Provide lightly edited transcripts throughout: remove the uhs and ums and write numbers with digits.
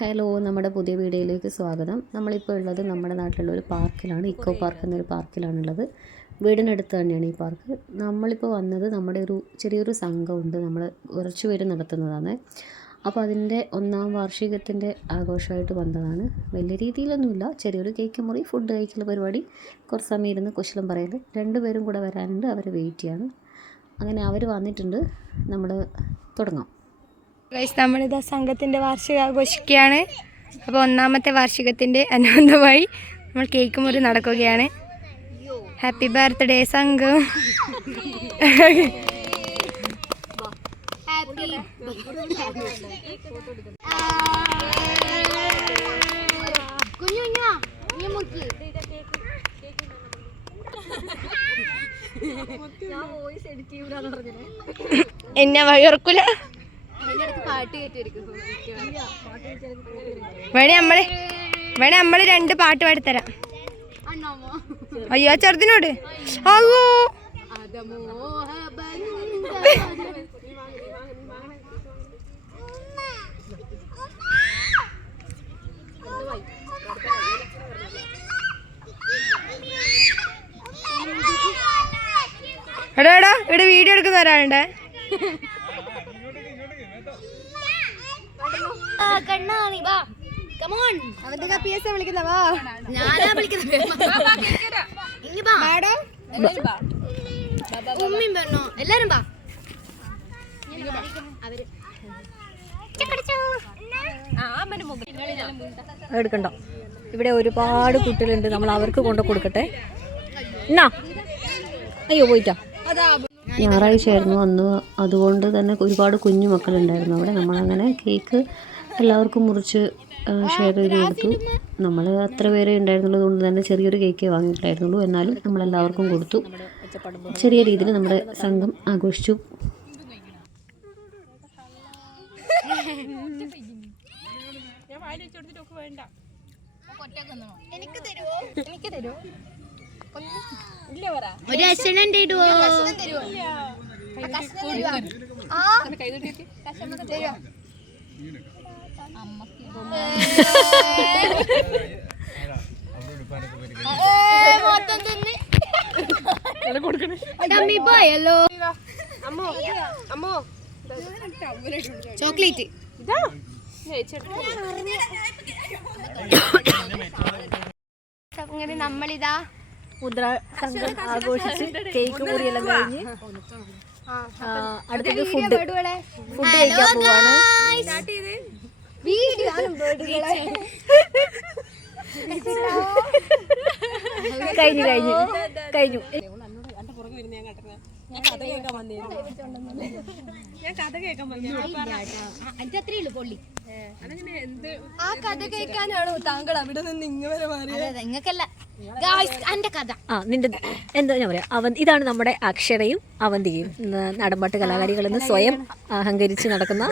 Hello, നമ്മുടെ പുതിയ വീഡിയോയിലേക്ക് സ്വാഗതം. നമ്മളിപ്പോൾ ഉള്ളത് നമ്മുടെ നാട്ടിലുള്ള ഒരു പാർക്കിലാണ്. ഇക്കോ പാർക്ക് എന്നൊരു പാർക്കിലാണുള്ളത്. വീടിനടുത്ത് തന്നെയാണ് ഈ പാർക്ക്. നമ്മളിപ്പോൾ വന്നത് നമ്മുടെ ചെറിയൊരു സംഘമുണ്ട്, നമ്മൾ കുറച്ച് പേര് നടത്തുന്നതാണ്. അപ്പോൾ അതിൻ്റെ 1-ാം വാർഷികത്തിൻ്റെ ആഘോഷമായിട്ട് വന്നതാണ്. വലിയ രീതിയിലൊന്നുമില്ല, ചെറിയൊരു കേക്ക് മുറി, ഫുഡ് കഴിക്കുന്ന പരിപാടി, കുറച്ച് സമയം ഇരുന്ന് കുശലം പറയൽ. 2 പേരും കൂടെ വരാനുണ്ട്, അവരെ വെയിറ്റ് ചെയ്യാണ്. അങ്ങനെ അവർ വന്നിട്ടുണ്ട്, നമ്മൾ തുടങ്ങാം. നമ്മളിതാ സംഘത്തിൻ്റെ വാർഷികം ആഘോഷിക്കുകയാണ്. അപ്പോൾ 1-ാമത്തെ വാർഷികത്തിൻ്റെ അനുബന്ധമായി നമ്മൾ കേക്ക് മുറി നടക്കുകയാണ്. ഹാപ്പി ബർത്ത്ഡേ സംഘം. എന്നെ വഴിയുറക്കൂല. വേണേ നമ്മള് 2 പാട്ട് പാടിത്തരാം. അയ്യോ ചെറുതിനോട്. അയ്യോ എടാ ഇവിടെ വീഡിയോ എടുക്കുന്ന ഒരാളുണ്ടേ. എടുക്കണ്ടോ, ഇവിടെ ഒരുപാട് കുട്ടികളുണ്ട്, നമ്മൾ അവർക്ക് കൊണ്ട് കൊടുക്കട്ടെ. എന്നാ അയ്യോ പോയിട്ടാ. ഞായറാഴ്ചയായിരുന്നു അന്ന്, അതുകൊണ്ട് തന്നെ ഒരുപാട് കുഞ്ഞു മക്കളുണ്ടായിരുന്നു അവിടെ. നമ്മളങ്ങനെ കേക്ക് എല്ലാവർക്കും മുറിച്ച് ഷെയർ ചെയ്ത് കൊടുത്തു. നമ്മൾ അത്ര പേരെ ഉണ്ടായിരുന്നുള്ളത് കൊണ്ട് തന്നെ ചെറിയൊരു കേക്കേ വാങ്ങിയിട്ടായിരുന്നുള്ളൂ. എന്നാലും നമ്മളെല്ലാവർക്കും കൊടുത്തു. ചെറിയ രീതിയിൽ നമ്മുടെ സംഘം ആഘോഷിച്ചു. ഒരു അച്ഛനെ ചോക്ലേറ്റ് അങ്ങനെ നമ്മളിതാ മുദ്ര സംഘം ആഘോഷിച്ച് കേക്ക് മുറിയെല്ലാം കഴിഞ്ഞ് അടുത്തത് ഫുഡ് കഴിക്കാൻ പോവാണ്. കഴിഞ്ഞു. ആ കഥ കേൾക്കാനാണോ താങ്കൾ അവിടെ നിന്ന് ഇങ്ങനെ മാറിയത്? നിങ്ങൾക്കല്ല കഥ. നിന്റെ എന്താ ഞാൻ പറയാ, ഇതാണ് നമ്മുടെ അക്ഷരയും അവന്തികയും, നാടൻപാട്ട് കലാകാരികളെന്ന് സ്വയം അഹങ്കരിച്ച് നടക്കുന്ന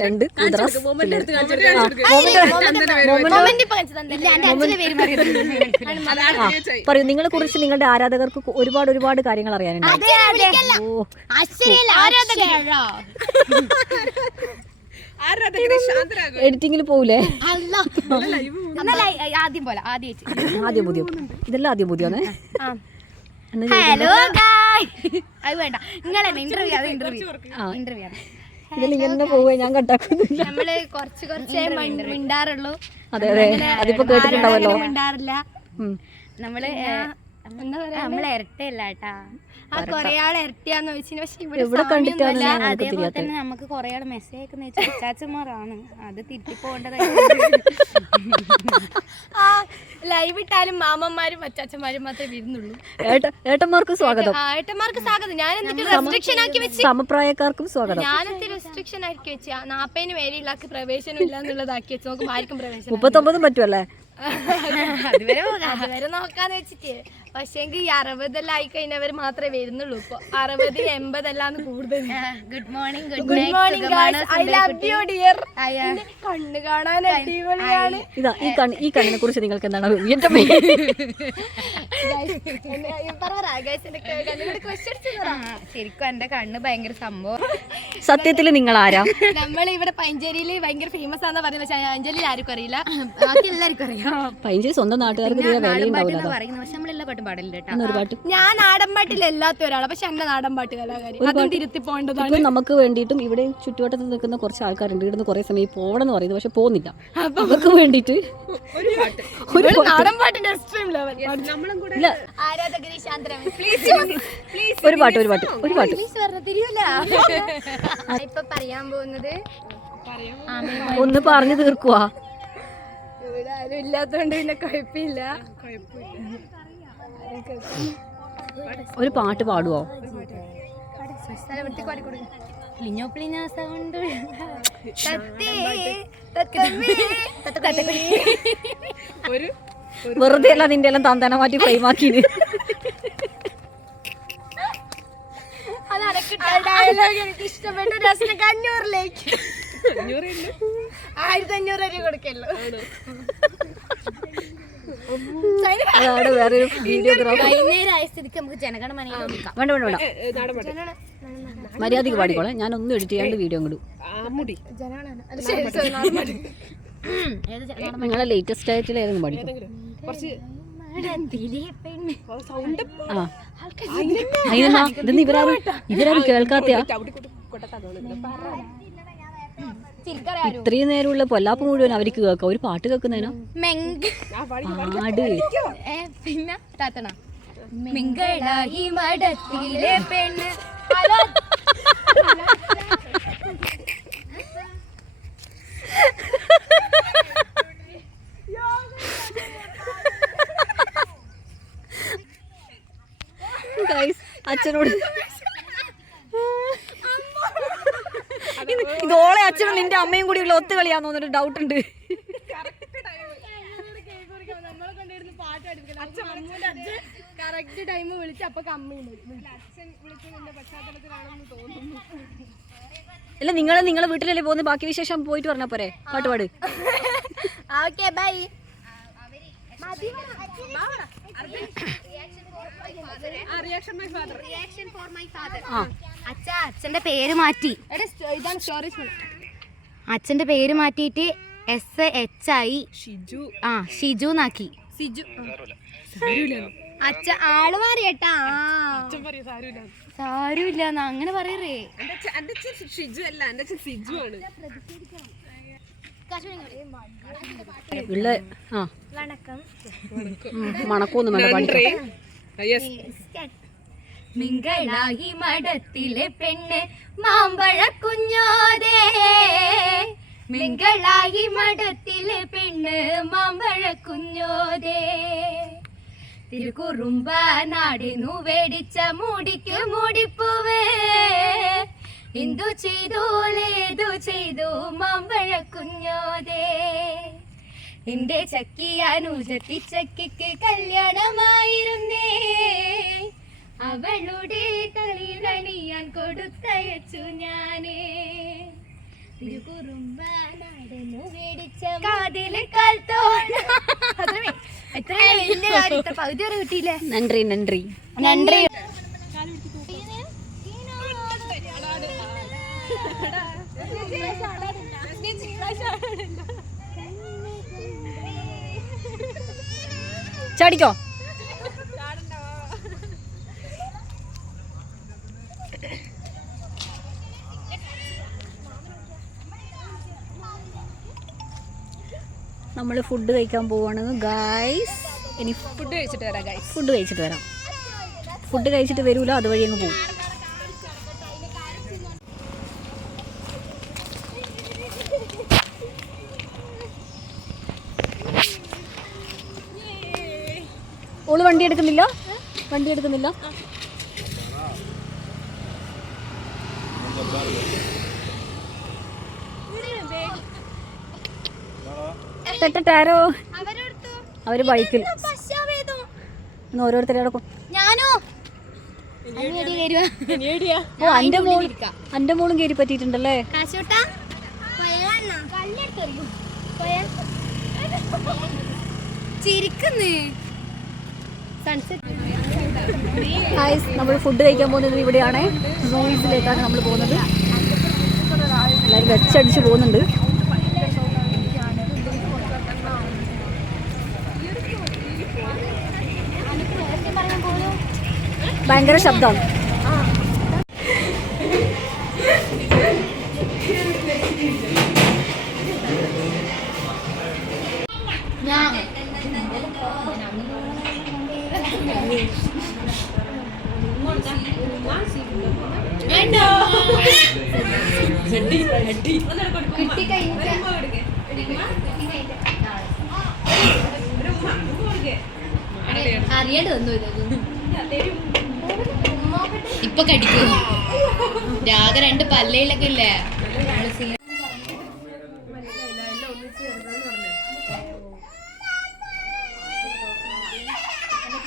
2 കുതിറാസ്. പറയൂ, നിങ്ങളെ കുറിച്ച് നിങ്ങളുടെ ആരാധകർക്ക് ഒരുപാട് കാര്യങ്ങൾ അറിയാനുണ്ട്. എഡിറ്റിങ്ങിൽ പോകൂലേ? ആദ്യം പുതിയ ഇതെല്ലാം ആദ്യം പുതിയ. ഹലോ അത് വേണ്ട, ഇന്റർവ്യൂ ഇതിൽ ഇങ്ങനെ പോവുക, ഞാൻ കട്ടാക്കുന്നില്ല. നമ്മള് കുറച്ച് മിണ്ടാറുള്ളൂ. അതെ അതിപ്പോ കേട്ടിട്ടുണ്ടാവല്ലോ. മിണ്ടാറില്ല നമ്മള്. നമ്മള് ഇരട്ടയല്ല കേട്ടാ, കൊറേ ആള് ഇരട്ടിയാന്ന് ചോദിച്ചു. പക്ഷെ ഇവിടെ കണ്ടിട്ടില്ല. അതേപോലെ തന്നെ നമുക്ക് കൊറേ ആള് മെസ്സേജ് അയക്കുന്ന ചാച്ചന്മാരാണ്, അത് തിരിപ്പോണ്ടതായി. ലൈവ് ഇട്ടാലും മാമന്മാരും അച്ചാച്ചന്മാരും മാത്രമേ വരുന്നുള്ളൂ. ഏട്ടന്മാർക്ക് സ്വാഗതം. ഏട്ടന്മാർക്ക് സ്വാഗതം. ഞാൻ എന്നിട്ട് റെസ്ട്രിക്ഷൻ ആക്കി വെച്ച് സമപ്രായക്കാർക്കും സ്വാഗതം. ഞാനെന്ത് റെസ്ട്രിക്ഷൻ ആക്കി വെച്ച 40 മേലെയുള്ളാക്ക് പ്രവേശനം ഇല്ല എന്നുള്ളതാക്കി വെച്ച് നോക്കുമ്പോൾ ആർക്കും പ്രവേശനം 39 പറ്റുമല്ലേ? അതുവരെ നോക്കാന്ന് വെച്ചിട്ട്. പക്ഷേങ്കിൽ 60 ആയി കഴിഞ്ഞവർ മാത്രമേ വരുന്നുള്ളൂ. ഇപ്പൊ 60, 80 എല്ലാം കൂടുതൽ. Good morning. I love you dear. കണ്ണ് കാണാൻ അടിപൊളിയാണ്. ഈ കണ്ണിനെ കുറിച്ച് നിങ്ങൾക്ക് എന്താണ്? ശരിക്കും എന്റെ കണ്ണ് ഭയങ്കര സംഭവം. സത്യത്തിൽ നിങ്ങൾ ആരാ? നമ്മൾ ഇവിടെ പഞ്ചേരിയിൽ ഭയങ്കര ഫേമസ് ആണെന്ന് പറയുന്നത്, പക്ഷേ അഞ്ചലിയിൽ ആർക്കും അറിയില്ല, ബാക്കി എല്ലാവർക്കും അറിയാം. പഞ്ചേരി സ്വന്തം നാട്ടുകാർക്ക് പക്ഷെ നമ്മളെല്ലാ പാട്ടും പാടില്ല കേട്ടോ. ഞാൻ നാടൻ പാട്ടിൽ എല്ലാത്ത ഒരാളാണ്, പക്ഷെ എന്റെ നാടൻ പാട്ട് കലാകാരി അതും തിരുത്തി പോകേണ്ടതാണ്. നമുക്ക് വേണ്ടിയിട്ടും ഇവിടെ ചുറ്റുവട്ടത്ത് നിൽക്കുന്ന കുറച്ച് ആൾക്കാരുണ്ട്, ഇവിടുന്ന് കുറെ സമയം പോകണമെന്ന് പറയുന്നത്, പക്ഷെ പോകുന്നില്ല. അവർക്ക് വേണ്ടിട്ട് നാടൻ പാട്ടിന്റെ എക്സ്ട്രീം ലെവൽ. ഒരു പാട്ട് ഇപ്പൊ പറയാൻ പോകുന്നത് ഒന്ന് പറഞ്ഞു തീർക്കുവാ. ഇവിടെ ആരും ഇല്ലാത്തോണ്ട് പിന്നെ കുഴപ്പമില്ല. ഒരു പാട്ട് പാടുവോ? വെറുതെ അല്ല നിന്റെ എല്ലാം തന്തന മാറ്റി ഫ്രെയിമാക്കിന്. എനിക്ക് ഇഷ്ടപ്പെട്ട 500 1500 രൂപ കൊടുക്കല്ലോ. വേറൊരു വീഡിയോഗ്രാഫർ വേണ്ട മര്യാദക്ക് പാടിക്കോളെ. ഞാൻ ഒന്നും എഡിറ്റ് ചെയ്യാണ്ട് വീഡിയോ ഇടും. നിങ്ങളെ ലേറ്റസ്റ്റ് ആയിട്ടുള്ള ഏതെങ്കിലും പാടിക്കോ. ഇവരാരും കേൾക്കാത്തയാ. ഇത്രയും നേരമുള്ള പൊല്ലാപ്പ് മുഴുവൻ അവർക്ക് കേൾക്കാം. ഒരു പാട്ട് കേൾക്കുന്നതിനോ പിന്നെ താത്തണ മിങ്കളായി മടത്തിലെ പെണ്ണ്. അച്ഛനോട് ഇതോളെ അച്ഛനും നിന്റെ അമ്മയും കൂടി ഉള്ള ഒത്തുകളിയാന്ന് തോന്നുന്നൊരു ഡൗട്ട് ഉണ്ട്. കറക്റ്റ് ടൈം വിളിച്ച് അപ്പൊ കമ്മിയുണ്ട്. അല്ല നിങ്ങളെ വീട്ടിലല്ലേ പോകുന്നത്? ബാക്കി വിശേഷം പോയിട്ട് പറഞ്ഞാ പോരെ. പാട്ടുപാട്. Okay bye. അച്ഛന്റെ പേര് മാറ്റി. അച്ഛന്റെ പേര് മാറ്റിയിട്ട് SHI ഷിജു നാക്കി. അച്ഛ ആള് മാറിയേട്ടാ. സാരമില്ല അങ്ങനെ പറയറേ. മണക്കൊന്നും വേണ്ട. മിങ്കളായി മടത്തിലെ പെണ്ണ് മാമ്പഴ കുഞ്ഞോതേ. മിങ്കളായി മടത്തിലെ പെണ്ണ് മാമ്പഴ കുഞ്ഞോതേ. തിരുക്കുറുമ്പ നാടിനു വേടിച്ച മുടിക്ക് മുടിപ്പൂവേ. എന്തു ചെയ്തു മാമ്പഴ കുഞ്ഞോതേ. എന്റെ ചക്കി അനുജത്തി ചക്കിക്ക് കല്യാണമായിരുന്നേ. അവളുടെ തളിരണിയാൻ കൊടുത്തയച്ചു ഞാനേ. തിരുകുറുമ്പ നാടനു വേടിച്ച കാതില് കാൽത്തോണ. പകുതി വരെ കിട്ടിയില്ലേ. നன்றി. ചാടിക്കോ. നമ്മൾ ഫുഡ് കഴിക്കാൻ പോവാണ് ഗായ്സ്. ഇനി ഫുഡ് കഴിച്ചിട്ട് വരാം. ഫുഡ് കഴിച്ചിട്ട് വരൂല, അതുവഴി അങ്ങ് പോകും. ഓള് വണ്ടി എടുക്കുന്നില്ല. തെറ്റാരോ അവര് ബൈക്കിൽ ഓരോരുത്തരെ അന്റെ മോളും കയറി പറ്റിയിട്ടുണ്ടല്ലേ. നമ്മൾ ഫുഡ് കഴിക്കാൻ പോകുന്നത് ഇവിടെയാണ്. നോയിസിലേക്കാണ് നമ്മൾ പോകുന്നത്. വെച്ചടിച്ച് പോകുന്നുണ്ട്. ഭയങ്കര ശബ്ദമാണ്. അറിയാണ്ട് വന്നു ഇപ്പൊ കടിക്കും. രാഗ 2 പല്ലയിലൊക്കെ ഇല്ലേ.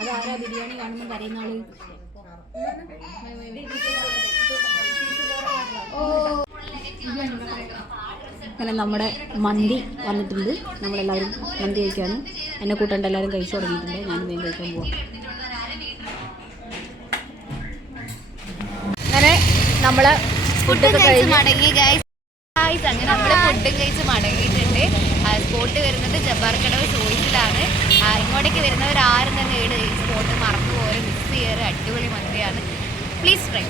അതാരാ ബിരിയാണി കാണുമ്പോൾ പറയുന്ന ആള്? അങ്ങനെ നമ്മുടെ മന്തി വന്നിട്ടുണ്ട്. നമ്മളെല്ലാവരും മന്തി കഴിക്കുകയാണ്. എന്നെ കൂട്ടേണ്ട എല്ലാവരും കഴിച്ചു തുടങ്ങിയിട്ടുണ്ട്. ഞാനും വേഗം കഴിക്കാൻ പോവാം. അങ്ങനെ നമ്മൾ ഫുഡൊക്കെ കഴിച്ച് മടങ്ങി ഗൈസ്. അങ്ങനെ നമ്മൾ ഫുഡും കഴിച്ച് മടങ്ങിയിട്ടുണ്ട്. സ്പോട്ട് വരുന്നത് ജബ്ബാർക്കടവ് ചോയ്സിലാണ്. ഇങ്ങോട്ടേക്ക് വരുന്നവർ ആരും തന്നെ ഈ സ്പോട്ട് മറന്നു പോലും മിസ് ചെയ്യാറ്. അടിപൊളി മന്തിയാണ്. Please try.